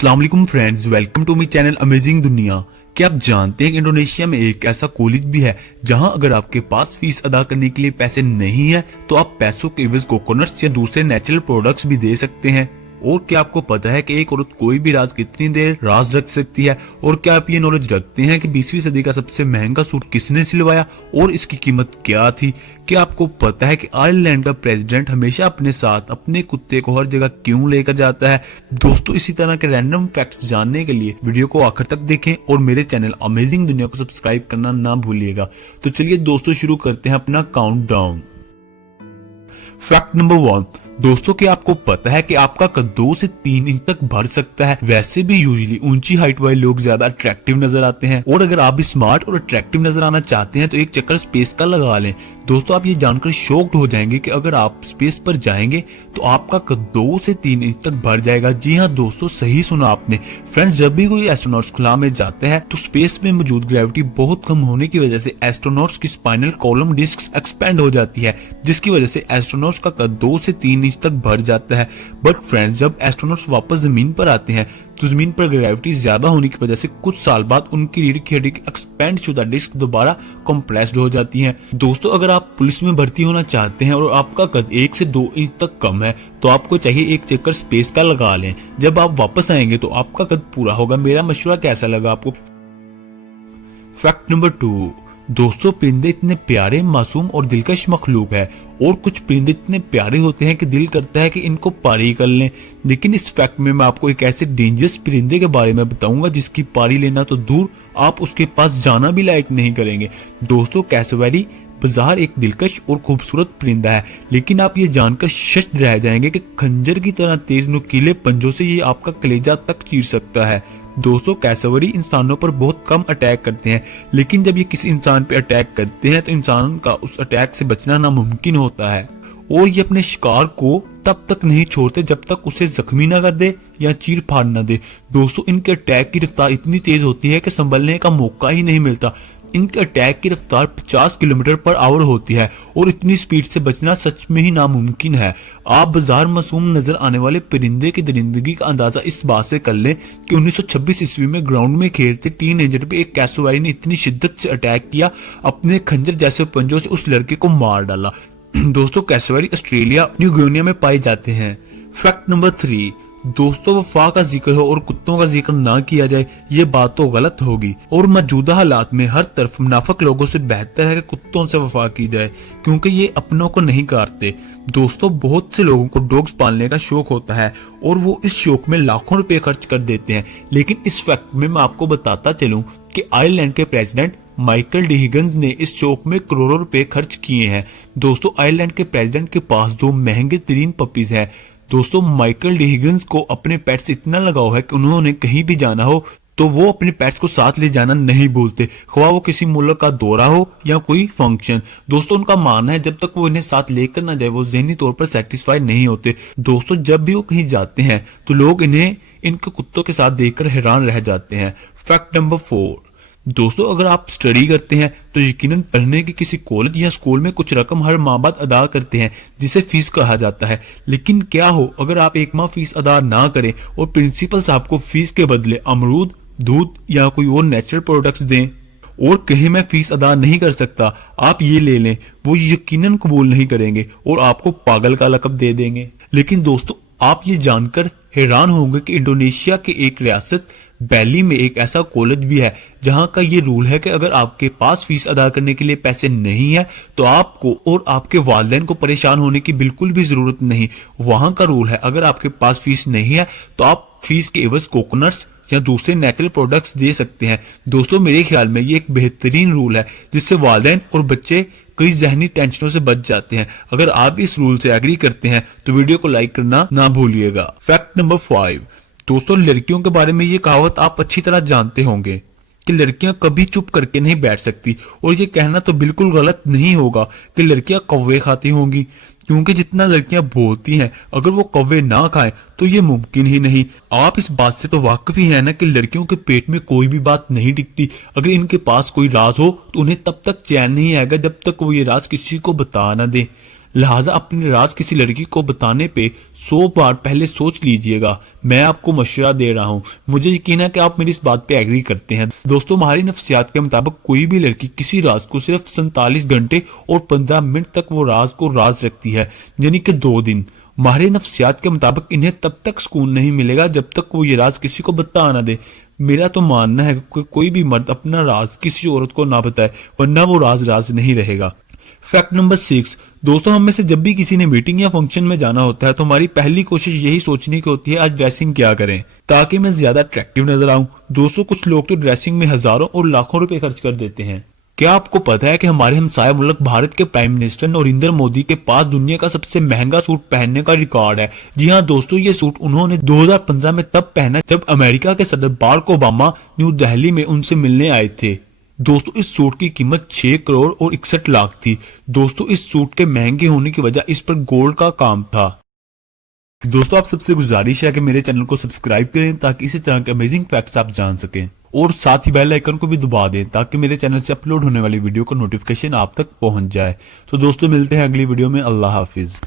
अस्सलाम वालेकुम friends, welcome to my channel amazing दुनिया। क्या आप जानते हैं कि इंडोनेशिया में एक ऐसा कॉलेज भी है जहां अगर आपके पास फीस अदा करने के लिए पैसे नहीं है तो आप पैसों के एवज कोकोनट्स या दूसरे नेचुरल प्रोडक्ट्स भी दे सकते हैं। और क्या आपको पता है कि एक औरत कोई भी राज कितनी देर राज रख सकती है? और क्या आप ये नॉलेज रखते हैं कि 20वीं सदी का सबसे महंगा सूट किसने सिलवाया और इसकी कीमत क्या थी? क्या आपको पता है कि आयरलैंड का प्रेसिडेंट हमेशा अपने साथ अपने कुत्ते को हर जगह क्यों लेकर जाता है? दोस्तों, इसी तरह के रैंडम फैक्ट्स जानने के लिए वीडियो को आखिर तक देखें और मेरे चैनल अमेजिंग दुनिया को सब्सक्राइब करना ना भूलिएगा। तो चलिए दोस्तों, शुरू करते हैं अपना काउंटडाउन। फैक्ट नंबर 1, दोस्तों क्या आपको पता है कि आपका कद 2 से 3 इंच तक बढ़ सकता है? वैसे भी यूजुअली ऊंची हाइट वाले लोग ज्यादा अट्रैक्टिव नजर आते हैं और अगर आप भी स्मार्ट और अट्रैक्टिव नजर आना चाहते हैं तो एक चक्कर स्पेस का लगा लें। दोस्तों, आप ये जानकर शॉक्ड हो जाएंगे कि अगर आप स्पेस पर जाएंगे तो आपका कद 2 से 3 इंच तक बढ़ जाएगा। जी हाँ दोस्तों, सही सुना आपने। फ्रेंड्स, जब भी कोई एस्ट्रोनॉट्स खुला में जाते हैं तो स्पेस में मौजूद ग्रेविटी बहुत कम होने की वजह से एस्ट्रोनॉट्स की स्पाइनल कॉलम डिस्क एक्सपेंड हो जाती है, जिसकी वजह से एस्ट्रोनॉट्स का कद 2 से 3 इंच तक बढ़ जाता है। बट फ्रेंड्स, जब एस्ट्रोनॉट्स वापस जमीन पर आते हैं तो जमीन पर ग्रेविटी ज्यादा होने की वजह से कुछ साल बाद उनकी रीढ़ की हड्डी की एक्सपेंड शुदा डिस्क दोबारा कंप्रेस्ड हो जाती है। दोस्तों, अगर आप पुलिस में भर्ती होना चाहते हैं और आपका कद 1 से 2 इंच तक कम है तो आपको चाहिए एक चक्कर स्पेस का लगा लें। जब आप वापस आएंगे तो आपका कद पूरा होगा। मेरा मशवरा कैसा लगा आपको? फैक्ट नंबर 2, दोस्तों परिंदे इतने प्यारे, मासूम और दिलकश मखलूक है और कुछ परिंदे इतने प्यारे होते हैं कि दिल करता है कि इनको पारी कर लें। लेकिन इस फैक्ट में मैं आपको एक ऐसे डेंजरस परिंदे के बारे में बताऊंगा जिसकी पारी लेना तो दूर, आप उसके पास जाना भी लायक नहीं करेंगे। दोस्तों, कैसोवेरी बाजार एक दिलकश और खूबसूरत परिंदा है, लेकिन आप ये जानकर शष्ट रह जाएंगे कि खंजर की तरह तेज नुकीले पंजों से ये आपका कलेजा तक चीर सकता है। दोस्तों, कैसोवेरी इंसानों पर बहुत कम अटैक करते हैं, लेकिन जब ये किसी इंसान पे अटैक करते हैं तो इंसान का उस अटैक से बचना नामुमकिन होता है और ये अपने शिकार को तब तक नहीं छोड़ते जब तक उसे जख्मी ना कर दे या चीर फाड़ ना दे। दोस्तों, इनके अटैक की रफ्तार इतनी तेज होती है कि संभलने का मौका ही नहीं मिलता। इनके अटैक की रफ्तार 50 किलोमीटर पर आवर होती है और इतनी स्पीड से बचना सच में ही नामुमकिन है। आप बाजार मासूम नजर आने वाले परिंदे की दरिंदगी का अंदाजा इस बात से कर लें कि 1926 ईस्वी में ग्राउंड में खेलते टीनेजर पे एक कैसोवेरी ने इतनी शिद्दत से अटैक किया, अपने खंजर जैसे पंजों से उस लड़के को मार डाला। दोस्तों, कैसोवेरी ऑस्ट्रेलिया, न्यू गिनिया में पाए जाते हैं। फैक्ट नंबर 3, दोस्तों वफा का जिक्र हो और कुत्तों का जिक्र ना किया जाए, ये बात तो गलत होगी और मौजूदा हालात में हर तरफ मुनाफिक लोगों से बेहतर है कि कुत्तों से वफा की जाए, क्योंकि ये अपनों को नहीं काटते। दोस्तों, बहुत से लोगों को डॉग्स पालने का शौक होता है और वो इस शौक में लाखों रुपए खर्च कर देते हैं, लेकिन इस फैक्ट में मैं आपको बताता चलूं कि आयरलैंड के प्रेसिडेंट माइकल डी हिगन्स ने इस शौक में करोड़ों रुपए खर्च किए हैं। दोस्तों, आयरलैंड के प्रेसिडेंट के पास 2 महंगे तरीन पपीज हैं। दोस्तों, माइकल डी हिगन्स को अपने पेट से इतना लगाव है कि उन्होंने कहीं भी जाना हो तो वो अपने पेट्स को साथ ले जाना नहीं भूलते, ख्वाह वो किसी मुल्क का दौरा हो या कोई फंक्शन। दोस्तों, उनका मानना है जब तक वो इन्हें साथ लेकर ना जाए वो ज़हनी तौर पर सेटिस्फाई नहीं होते। दोस्तों, जब भी वो कहीं जाते हैं तो लोग इन्हें इनके कुत्तों के साथ देखकर हैरान रह जाते हैं। फैक्ट नंबर 4, दोस्तों अगर आप स्टडी करते हैं तो यकीनन पढ़ने की किसी कॉलेज या स्कूल में कुछ रकम हर माह बाद अदा करते हैं जिसे फीस कहा जाता है। लेकिन क्या हो अगर आप एक माह फीस अदा ना करें और प्रिंसिपल साहब को फीस के बदले अमरूद, दूध या कोई और नेचुरल प्रोडक्ट्स दें और कहें मैं फीस अदा नहीं कर सकता, आप ये ले लें, वो यकीनन कबूल नहीं करेंगे और आपको पागल का लक़ब दे देंगे। लेकिन दोस्तों, आप ये जानकर हैरान होंगे कि इंडोनेशिया के एक रियासत बैली में एक ऐसा कॉलेज भी है जहां का ये रूल है कि अगर आपके पास फीस अदा करने के लिए पैसे नहीं है तो आपको और आपके वालिदैन को परेशान होने की बिल्कुल भी जरूरत नहीं। वहां का रूल है अगर आपके पास फीस नहीं है तो आप फीस के एवज कोकोनट्स या दूसरे नेचुरल प्रोडक्ट्स दे सकते हैं। दोस्तों, मेरे ख्याल में ये एक बेहतरीन रूल है जिससे वालिदैन और बच्चे कई जहनी टेंशनों से बच जाते हैं। अगर आप इस रूल से एग्री करते हैं तो वीडियो को लाइक करना ना भूलिएगा। फैक्ट नंबर 5, दोस्तों लड़कियों के बारे में ये कहावत आप अच्छी तरह जानते होंगे कि लड़कियां कभी चुप करके नहीं बैठ सकती और ये कहना तो बिल्कुल गलत नहीं होगा कि लड़कियां कौवे खाती होंगी, क्योंकि जितना लड़कियां बोलती हैं अगर वो कौवे ना खाएं तो ये मुमकिन ही नहीं। आप इस बात से तो वाकिफ ही है ना कि लड़कियों के पेट में कोई भी बात नहीं टिकती। अगर इनके पास कोई राज हो तो उन्हें तब तक चैन नहीं आएगा जब तक वो ये राज किसी को बता ना दे। लिहाजा अपने राज किसी लड़की को बताने पे 100 बार पहले सोच लीजिएगा। मैं आपको मशवरा दे रहा हूँ, मुझे यकीन है कि आप मेरी इस बात पे एग्री करते हैं। दोस्तों, हमारी नफ्सियात के मुताबिक कोई भी लड़की किसी राज को सिर्फ 47 घंटे और 15 मिनट तक वो राज को राज रखती है, यानी कि 2 दिन। माहिर नफ्सियात के मुताबिक इन्हें तब तक सुकून नहीं मिलेगा जब तक वो ये राज किसी को बता ना दे। मेरा तो मानना है कि कोई भी मर्द अपना राज किसी औरत को ना बताए, वरना वो राज राज नहीं रहेगा। फैक्ट नंबर 6, दोस्तों, हम में से जब भी किसी ने मीटिंग या फंक्शन में जाना होता है तो हमारी पहली कोशिश यही सोचने की होती है आज ड्रेसिंग क्या करें ताकि मैं ज्यादा अट्रैक्टिव नजर आऊं। दोस्तों, कुछ लोग तो ड्रेसिंग में हजारों और लाखों रुपए खर्च कर देते हैं। क्या आपको पता है कि हमारे हमसाया मुल्क भारत के प्राइम मिनिस्टर नरेंद्र मोदी के पास दुनिया का सबसे महंगा सूट पहनने का रिकॉर्ड है। जी हाँ दोस्तों, ये सूट उन्होंने 2015 में तब पहना जब अमेरिका के सदर बाराक ओबामा न्यू दिल्ली में उनसे मिलने आए थे। दोस्तों, इस सूट की कीमत 6 करोड़ और 61 लाख थी। दोस्तों, इस सूट के महंगे होने की वजह इस पर गोल्ड का काम था। दोस्तों, आप सबसे गुजारिश है कि मेरे चैनल को सब्सक्राइब करें ताकि इसी तरह के अमेजिंग फैक्ट्स आप जान सकें, और साथ ही बेल आइकन को भी दबा दें ताकि मेरे चैनल से अपलोड होने वाली वीडियो का नोटिफिकेशन आप तक पहुंच जाए। तो दोस्तों, मिलते हैं अगली वीडियो में। अल्लाह हाफिज।